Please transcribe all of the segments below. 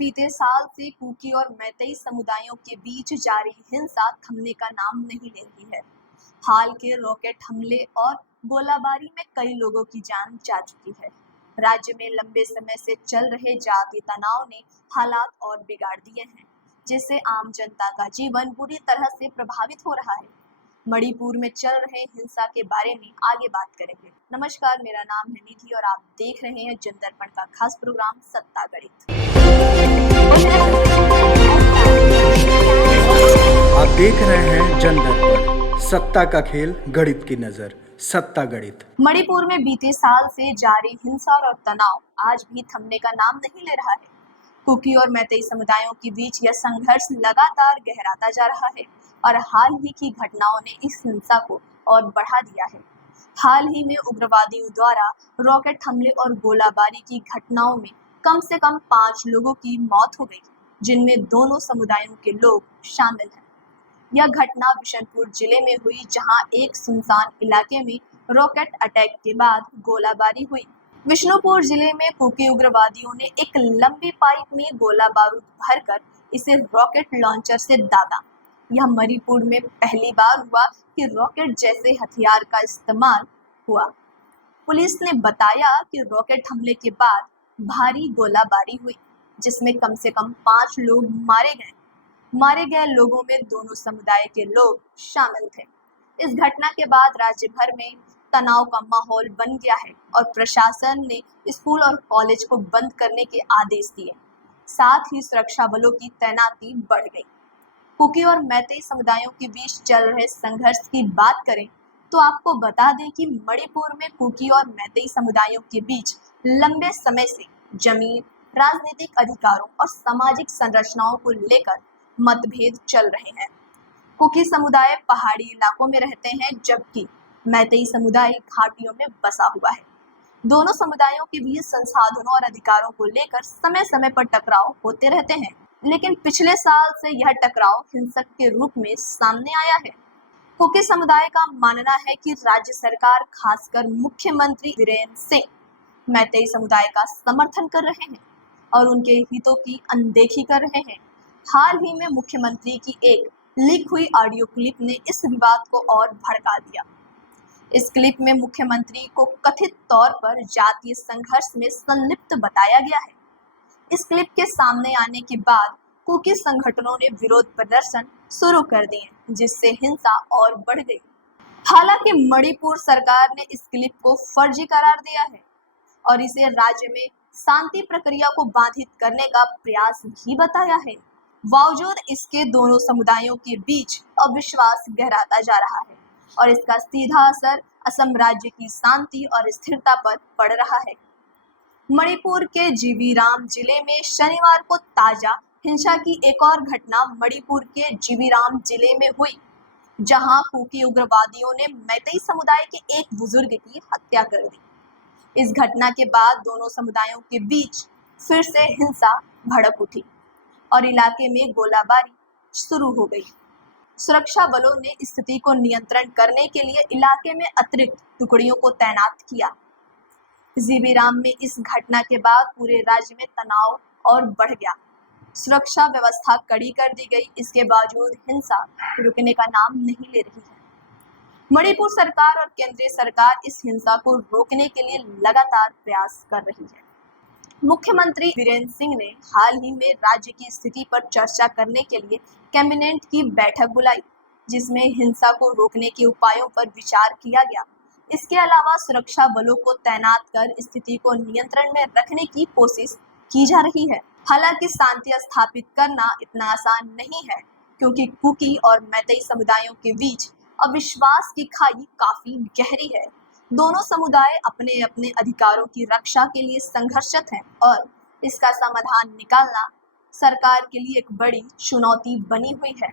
बीते साल से कुकी और मैतेई समुदायों के बीच जारी हिंसा थमने का नाम नहीं ले रही है। हाल के रॉकेट हमले और गोलाबारी में कई लोगों की जान जा चुकी है। राज्य में लंबे समय से चल रहे जातीय तनाव ने हालात और बिगाड़ दिए हैं, जिससे आम जनता का जीवन बुरी तरह से प्रभावित हो रहा है। मणिपुर में चल रहे हिंसा के बारे में आगे बात करेंगे। नमस्कार, मेरा नाम है निधि और आप देख रहे हैं जनदर्पण का खास प्रोग्राम सत्ता गणित। आप देख रहे हैं जनदर्पण, सत्ता का खेल, गणित की नजर, सत्ता गणित। मणिपुर में बीते साल से जारी हिंसा और तनाव आज भी थमने का नाम नहीं ले रहा है। कुकी और मैतेई समुदायों के बीच यह संघर्ष लगातार गहराता जा रहा है और हाल ही की घटनाओं ने इस हिंसा को और बढ़ा दिया है। हाल ही में उग्रवादियों द्वारा रॉकेट हमले और गोलाबारी की घटनाओं में कम से कम 5 लोगों की मौत हो गई, जिनमें दोनों समुदायों के लोग शामिल हैं। यह घटना बिशनपुर जिले में हुई, जहां एक सुनसान इलाके में रॉकेट अटैक के बाद गोलाबारी हुई। विष्णुपुर जिले में कुकी उग्रवादियों ने एक लंबी पाइप में गोला बारूद भरकर इसे रॉकेट लॉन्चर से दागा। यह मणिपुर में पहली बार हुआ कि रॉकेट जैसे हथियार का इस्तेमाल हुआ। पुलिस ने बताया कि रॉकेट हमले के बाद भारी गोलाबारी हुई, जिसमें कम से कम 5 लोग मारे गए। मारे गए लोगों में दोनों समुदाय के लोग शामिल थे। इस घटना के बाद राज्य भर में तनाव का माहौल बन गया है और प्रशासन ने स्कूल और कॉलेज को बंद करने के आदेश दिए। साथ ही सुरक्षा बलों की तैनाती बढ़ गई। कुकी और मैतेई समुदायों के बीच चल रहे संघर्ष की बात करें तो आपको बता दें कि मणिपुर में कुकी और मैतेई समुदायों के बीच लंबे समय से जमीन, राजनीतिक अधिकारों और सामाजिक संरचनाओं को लेकर मतभेद चल रहे हैं। कुकी समुदाय पहाड़ी इलाकों में रहते हैं, जबकि मैतेई समुदाय घाटियों में बसा हुआ है। दोनों समुदायों के बीच संसाधनों और अधिकारों को लेकर समय समय पर टकराव होते रहते हैं, लेकिन पिछले साल से यह टकराव हिंसक के रूप में सामने आया है। कुकी समुदाय का मानना है कि राज्य सरकार, खासकर मुख्यमंत्री वीरेंद्र सिंह, मैतेई समुदाय का समर्थन कर रहे हैं और उनके हितों की अनदेखी कर रहे हैं। हाल ही में मुख्यमंत्री की एक लीक हुई ऑडियो क्लिप ने इस विवाद को और भड़का दिया। इस क्लिप में मुख्यमंत्री को कथित तौर पर जातीय संघर्ष में संलिप्त बताया गया है। इस क्लिप के सामने आने के बाद कुकी संगठनों ने विरोध प्रदर्शन शुरू कर दिए, जिससे हिंसा और बढ़ गई। हालांकि मणिपुर सरकार ने इस क्लिप को फर्जी करार दिया है और इसे राज्य में शांति प्रक्रिया को बाधित करने का प्रयास भी बताया है। बावजूद इसके दोनों समुदायों के बीच अविश्वास गहराता जा रहा है और इसका सीधा असर असम राज्य की शांति और स्थिरता पर पड़ रहा है। मणिपुर के जीबीराम जिले में शनिवार को ताजा हिंसा की एक और घटना मणिपुर के जीबीराम जिले में हुई, जहां कुकी उग्रवादियों ने मैतेई समुदाय के एक बुजुर्ग की हत्या कर दी। इस घटना के बाद दोनों समुदायों के बीच फिर से हिंसा भड़क उठी और इलाके में गोलाबारी शुरू हो गई। सुरक्षा बलों ने स्थिति को नियंत्रण करने के लिए इलाके में अतिरिक्त टुकड़ियों को तैनात किया। जीबीराम में इस घटना के बाद पूरे राज्य में तनाव और बढ़ गया। सुरक्षा व्यवस्था कड़ी कर दी गई। इसके बावजूद हिंसा रुकने का नाम नहीं ले रही है। मणिपुर सरकार और केंद्रीय सरकार इस हिंसा को रोकने के लिए लगातार प्रयास कर रही है। मुख्यमंत्री वीरेंद्र सिंह ने हाल ही में राज्य की स्थिति पर चर्चा करने के लिए कैबिनेट की बैठक बुलाई, जिसमें हिंसा को रोकने के उपायों पर विचार किया गया। इसके अलावा सुरक्षा बलों को तैनात कर स्थिति को नियंत्रण में रखने की कोशिश की जा रही है। हालांकि शांति स्थापित करना इतना आसान नहीं है, क्योंकि कुकी और मैतेई समुदायों के बीच अविश्वास की खाई काफी गहरी है। दोनों समुदाय अपने अपने अधिकारों की रक्षा के लिए संघर्षरत हैं और इसका समाधान निकालना सरकार के लिए एक बड़ी चुनौती बनी हुई है।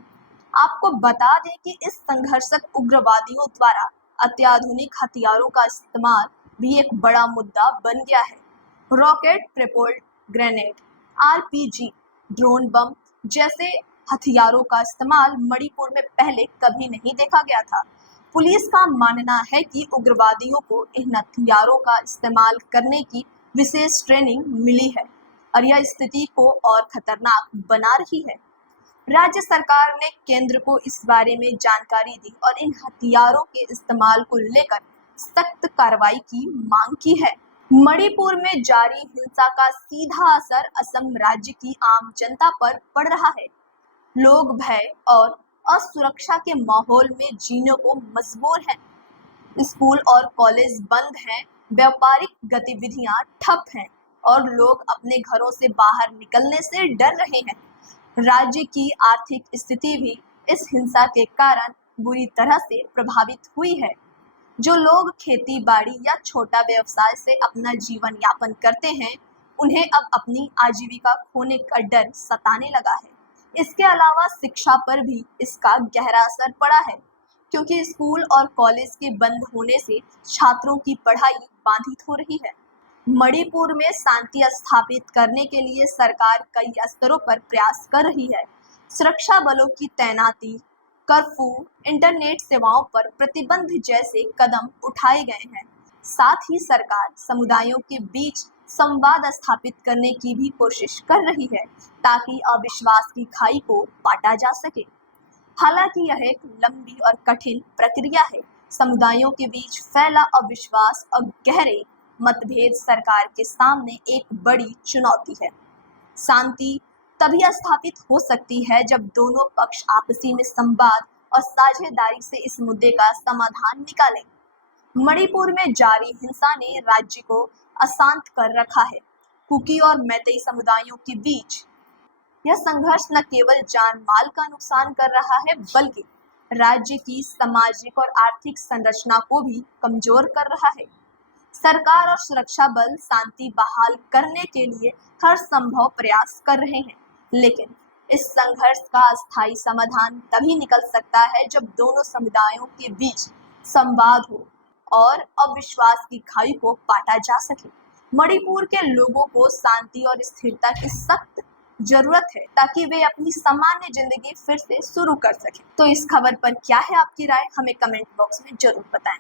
आपको बता दें कि इस संघर्षक उग्रवादियों द्वारा अत्याधुनिक हथियारों का इस्तेमाल भी एक बड़ा मुद्दा बन गया है। Rocket propelled grenade, RPG, drone bomb जैसे हथियारों का इस्तेमाल मणिपुर में पहले कभी नहीं देखा गया था। पुलिस का मानना है कि उग्रवादियों को इन हथियारों का इस्तेमाल करने की विशेष ट्रेनिंग मिली है और यह स्थिति को और खतरनाक बना रही है। राज्य सरकार ने केंद्र को इस बारे में जानकारी दी और इन हथियारों के इस्तेमाल को लेकर सख्त कार्रवाई की मांग की है। मणिपुर में जारी हिंसा का सीधा असर असम राज्य की आम जनता पर पड़ रहा है। लोग भय और असुरक्षा के माहौल में जीने को मजबूर हैं। स्कूल और कॉलेज बंद हैं, व्यापारिक गतिविधियां ठप हैं और लोग अपने घरों से बाहर निकलने से डर रहे हैं। राज्य की आर्थिक स्थिति भी इस हिंसा के कारण बुरी तरह से प्रभावित हुई है। जो लोग खेती बाड़ी या छोटा व्यवसाय से अपना जीवन यापन करते हैं, उन्हें अब अपनी आजीविका खोने का डर सताने लगा है। इसके अलावा शिक्षा पर भी इसका गहरा असर पड़ा है, क्योंकि स्कूल और कॉलेज के बंद होने से छात्रों की पढ़ाई बाधित हो रही है। मणिपुर में शांति स्थापित करने के लिए सरकार कई स्तरों पर प्रयास कर रही है। सुरक्षा बलों की तैनाती, कर्फ्यू, इंटरनेट सेवाओं पर प्रतिबंध जैसे कदम उठाए गए हैं। साथ ही सरकार समुदायों के बीच संवाद स्थापित करने की भी कोशिश कर रही है, ताकि अविश्वास की खाई को पाटा जा सके। हालांकि यह एक लंबी और कठिन प्रक्रिया है। समुदायों के बीच फैला अविश्वास और गहरे मतभेद सरकार के सामने एक बड़ी चुनौती है। शांति तभी स्थापित हो सकती है जब दोनों पक्ष आपसी में संवाद और साझेदारी से इस मुद्दे का समाधान निकालें। मणिपुर में जारी हिंसा ने राज्य को अशांत कर रखा है। कुकी और मैतेई समुदायों के बीच यह संघर्ष न केवल जान माल का नुकसान कर रहा है, बल्कि राज्य की सामाजिक और आर्थिक संरचना को भी कमजोर कर रहा है। सरकार और सुरक्षा बल शांति बहाल करने के लिए हर संभव प्रयास कर रहे हैं, लेकिन इस संघर्ष का अस्थायी समाधान तभी निकल सकता है जब दोनों समुदायों के बीच संवाद हो और अविश्वास की खाई को पाटा जा सके। मणिपुर के लोगों को शांति और स्थिरता की सख्त जरूरत है, ताकि वे अपनी सामान्य जिंदगी फिर से शुरू कर सकें। तो इस खबर पर क्या है आपकी राय, हमें कमेंट बॉक्स में जरूर बताएं।